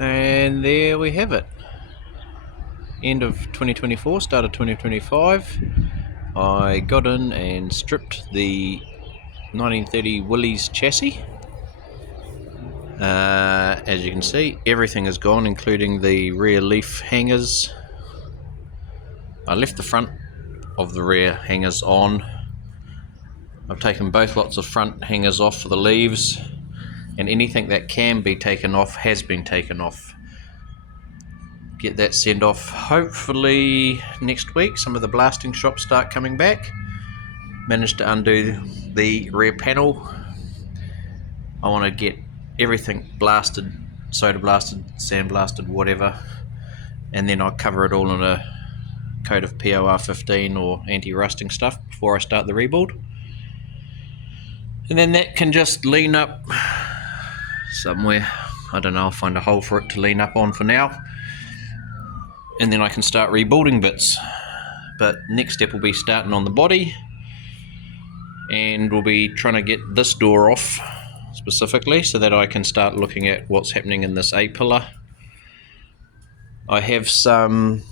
And there we have it. End of 2024, start of 2025. I got in and stripped the 1930 Willys chassis. As you can see, everything is gone, including the rear leaf hangers. I left the front of the rear hangers on. I've taken both lots of front hangers off for the leaves, and anything that can be taken off has been taken off. Get that sent off hopefully next week. Some of the blasting shops start coming back. Managed to undo the rear panel. I want to get everything blasted, soda blasted, sand blasted, whatever, and then I'll cover it all in a coat of POR 15 or anti-rusting stuff before I start the rebuild. And then that can just lean up somewhere. I don't know, I'll find a hole for it to lean up on for now. And then I can start rebuilding bits. But next step will be starting on the body, and we'll be trying to get this door off specifically so that I can start looking at what's happening in this A-pillar. I have some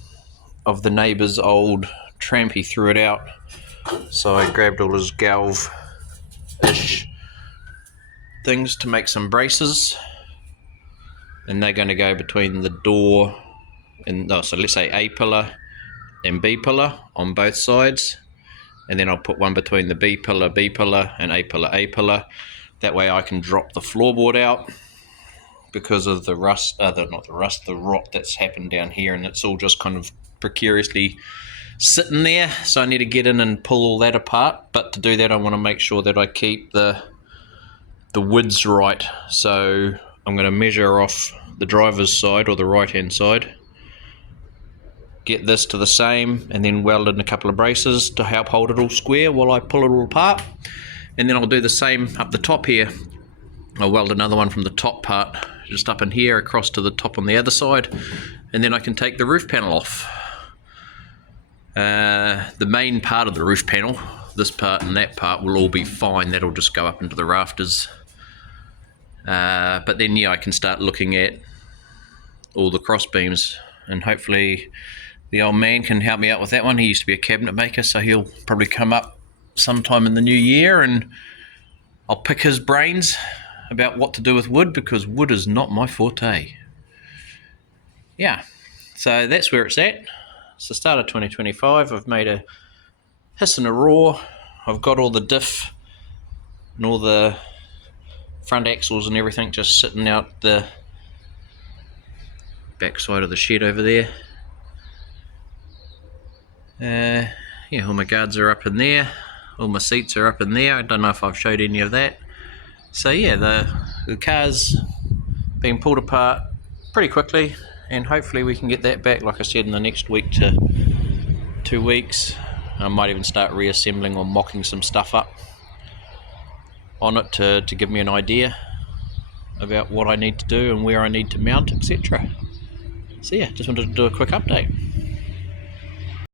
of the neighbour's old tramp. He threw it out, so I grabbed all his galv-ish things to make some braces, and they're going to go between the door and, so let's say A-pillar and B-pillar on both sides, and then I'll put one between the B-pillar, and A-pillar, A-pillar. That way I can drop the floorboard out because of the rust, the rot that's happened down here, and it's all just kind of precariously sitting there. So I need to get in and pull all that apart. But to do that, I want to make sure that I keep the widths right. So I'm going to measure off the driver's side, or the right hand side, get this to the same, and then weld in a couple of braces to help hold it all square while I pull it all apart. And then I'll do the same up the top here. I'll weld another one from the top part just up in here across to the top on the other side, and then I can take the roof panel off. The main part of the roof panel, this part and that part, will all be fine. That'll just go up into the rafters. But then yeah, I can start looking at all the cross beams, and hopefully the old man can help me out with that one. He used to be a cabinet maker, so he'll probably come up sometime in the new year, and I'll pick his brains about what to do with wood, because wood is not my forte. Yeah, so that's where it's at. It's the start of 2025. I've made a hiss and a roar. I've got all the diff and all the front axles and everything just sitting out the back side of the shed over there. Yeah, all my guards are up in there. All my seats are up in there. I don't know if I've showed any of that. So yeah, the car's being pulled apart pretty quickly, and hopefully we can get that back, like I said, in the next week to 2 weeks. I might even start reassembling or mocking some stuff up on it to give me an idea about what I need to do and where I need to mount, etc. So yeah, just wanted to do a quick update.